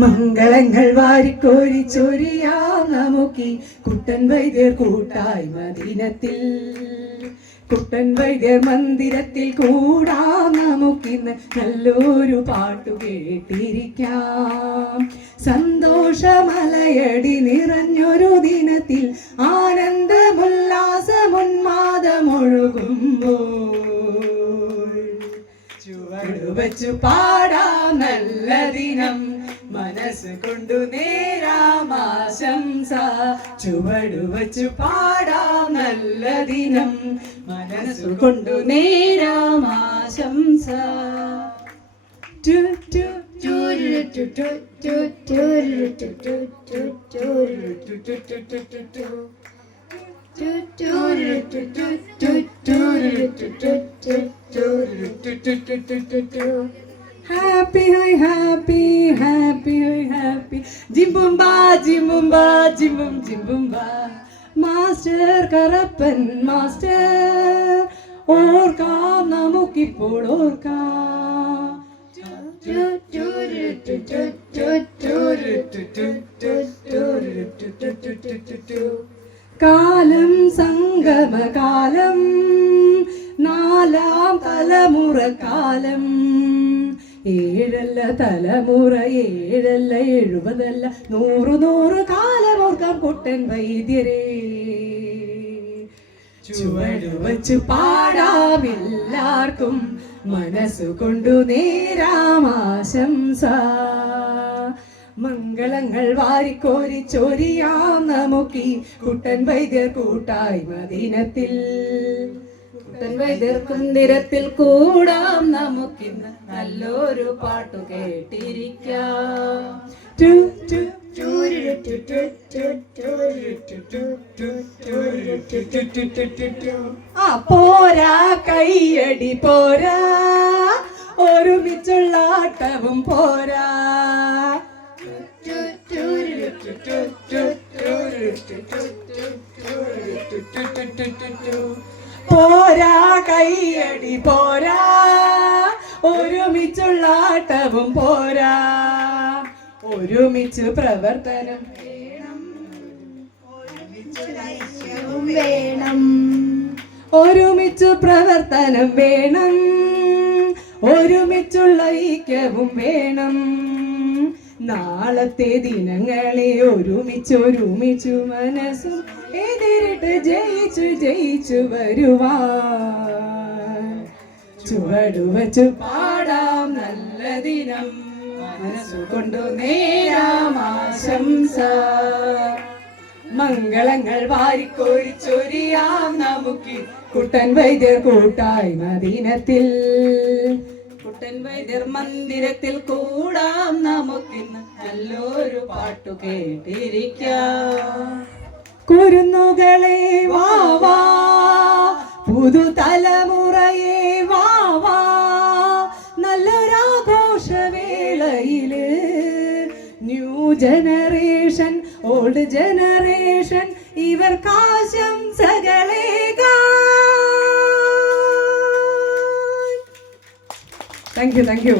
മംഗളങ്ങൾ വാരിക്കോരി ചൊരിയാം നമുക്കി കുട്ടൻ വൈദ്യർ കൂട്ടായ്മ ദിനത്തിൽ. കുട്ടൻ വൈദ്യർ മന്ദിരത്തിൽ കൂടാം നമുക്കിന്ന് നല്ലൊരു പാട്ടു കേട്ടിരിക്കാം. സന്തോഷമലയടി നിറഞ്ഞൊരു ദിനത്തിൽ ആനന്ദമുല്ലാസമുന്മാദമൊഴുകുമ്പോൾ ചുവടുവച്ചു പാടാം നല്ല ദിനം, മനസ്സ് കൊണ്ടു നേരാം ആശംസ. ചുവടുവച്ചു പാടാം നല്ല ദിനം, മനസ്സു കൊണ്ടു നേരാം ആശംസ. Happy, happy, happy, happy. Jimbumba, jimbumba, jimbum, jimbumba. Master Karappan, master. ഓർക്കാം നമുക്കിപ്പോൾ ഓർക്കാം. കാലം സംഗമകാലം, നാലാം തലമുറ കാലം. ഏഴല്ല തലമുറ, ഏഴല്ല 70, 100 കാലം ഓർക്കാം കുട്ടൻ വൈദ്യരെ. ചുവടുവച്ചു പാടാം എല്ലാവർക്കും, മനസ്സുകൊണ്ടു നേരാം ആശംസ. മംഗളങ്ങൾ വാരിക്കോരി ചൊരിയാം നമുക്കി കുട്ടൻ വൈദ്യർ കൂട്ടായ്മ ദിനത്തിൽ. കുട്ടൻ വൈദ്യർ മന്ദിരത്തിൽ കൂടാം നമുക്കിന്ന് നല്ലൊരു പാട്ടു കേട്ടിരിക്കാം. പോരാ കയ്യടി പോരാ, ഒരുമിച്ചുള്ള ആട്ടവും പോരാ. പോരാ കയ്യടി പോരാ, ഒരുമിച്ചുള്ള ആട്ടവും പോരാ. ഒരുമിച്ച് പ്രവർത്തനം വേണം, ഒരുമിച്ച് പ്രവർത്തനം വേണം, ഒരുമിച്ചുള്ള ഐക്യവും വേണം. നാളത്തെ ദിനങ്ങളെ ഒരുമിച്ചു മനസ്സും എതിരിട്ട് ജയിച്ചു വരുവാൻ. ചുവടുവച്ചു പാടാം നല്ല ദിനം, മനസ്സുകൊണ്ടു നേരാം ആശംസ. മംഗളങ്ങൾ വാരിക്കോരി ചൊരിയാം നമുക്ക് കുട്ടൻ വൈദ്യർ കൂട്ടായ്മ ദിനത്തിൽ. കുട്ടൻ വൈദ്യർ മന്ദിരത്തിൽ കൂടാം നമുക്കിന്ന് നല്ലൊരു പാട്ടു കേട്ടിരിക്കാം. കുരുന്നുകളെ വാവാ, പുതുതലമുറയെ വാവാ, നല്ലൊരാഘോഷവേളയില് ന്യൂ ജനറേഷൻ ഓൾഡ് ജനറേഷൻ ഇവർക്കാശംസകളേകാം. Thank U.